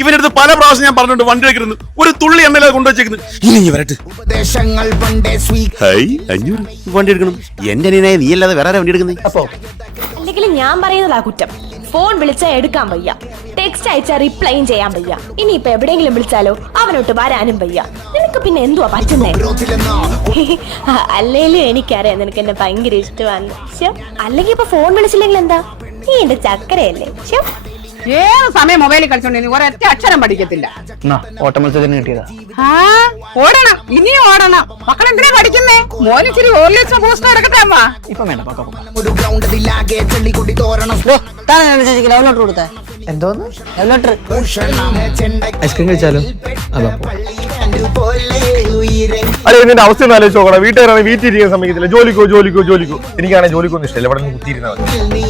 ഇവനടുത്ത് പല പ്രാവശ്യം ഞാൻ പറഞ്ഞിട്ടുണ്ട് വണ്ടി വെക്കരുത്. ഒരു തുള്ളി എണ്ണയിലെ കൊണ്ടുവച്ചേക്കുന്നത്. ഇനി വരട്ടെ. വണ്ടി എടുക്കണം. എന്റെ അനിയനായ നീ അല്ലാതെ വേറെ വണ്ടി എടുക്കുന്നത്. അപ്പോ അല്ലെങ്കിൽ ഞാൻ പറയുന്നതാ കുറ്റം. ഫോൺ വിളിച്ചാൽ എടുക്കാൻ വയ്യ, ടെക്സ്റ്റ് അയച്ചാൽ റിപ്ലൈയും ചെയ്യാൻ വയ്യ. ഇനിയിപ്പൊ എവിടെയെങ്കിലും വിളിച്ചാലോ അവനോട്ട് വരാനും വയ്യ. നിനക്ക് പിന്നെ എന്തുവാ പറ്റുന്നേ? അല്ലേലും എനിക്കറിയാം നിനക്ക് എന്നെ ഭയങ്കര ഇഷ്ടമാണ്. അല്ലെങ്കിൽ ഇപ്പൊ ഫോൺ വിളിച്ചില്ലെങ്കിൽ എന്താ, നീ എന്റെ ചക്കരയല്ലേ? ഏത് സമയം മൊബൈലിൽ കളിച്ചോണ്ടി ഒരൊറ്റ അക്ഷരം പഠിക്കത്തില്ല. ഓട്ട മത്സരത്തിന് കിട്ടിയതാ. ഓടണം, ഇനിയും ഓടണം. മക്കൾ എന്തിനാ പഠിക്കുന്നേ? മോനിച്ചിരി ഓർലിക്സ് ബൂസ്റ്റ് എടുക്കട്ടെ അമ്മ. ഇപ്പൊ വേണ്ട ലവ് ലെറ്റർ കൊടുത്തേ. എന്തോന്ന് ലവ് ലെറ്റർ? ഐസ്ക്രീം കഴിച്ചാലോ? അല്ലെ ഇതിന്റെ അവസ്ഥ ഒന്ന് ആലോചിച്ച് നോക്കണം. വീട്ടുകാരാണ് വീട്ടിൽ ഇരിക്കാൻ സമ്മതിക്കത്തില്ല. ജോലിക്കോ ജോലിക്കോ ജോലിക്കോ. എനിക്കാണെങ്കിൽ ജോലിക്കൊന്നും ഇഷ്ടമില്ല. ഇവിടെ നിന്ന് കുത്തിയിരുന്നാൽ മതി.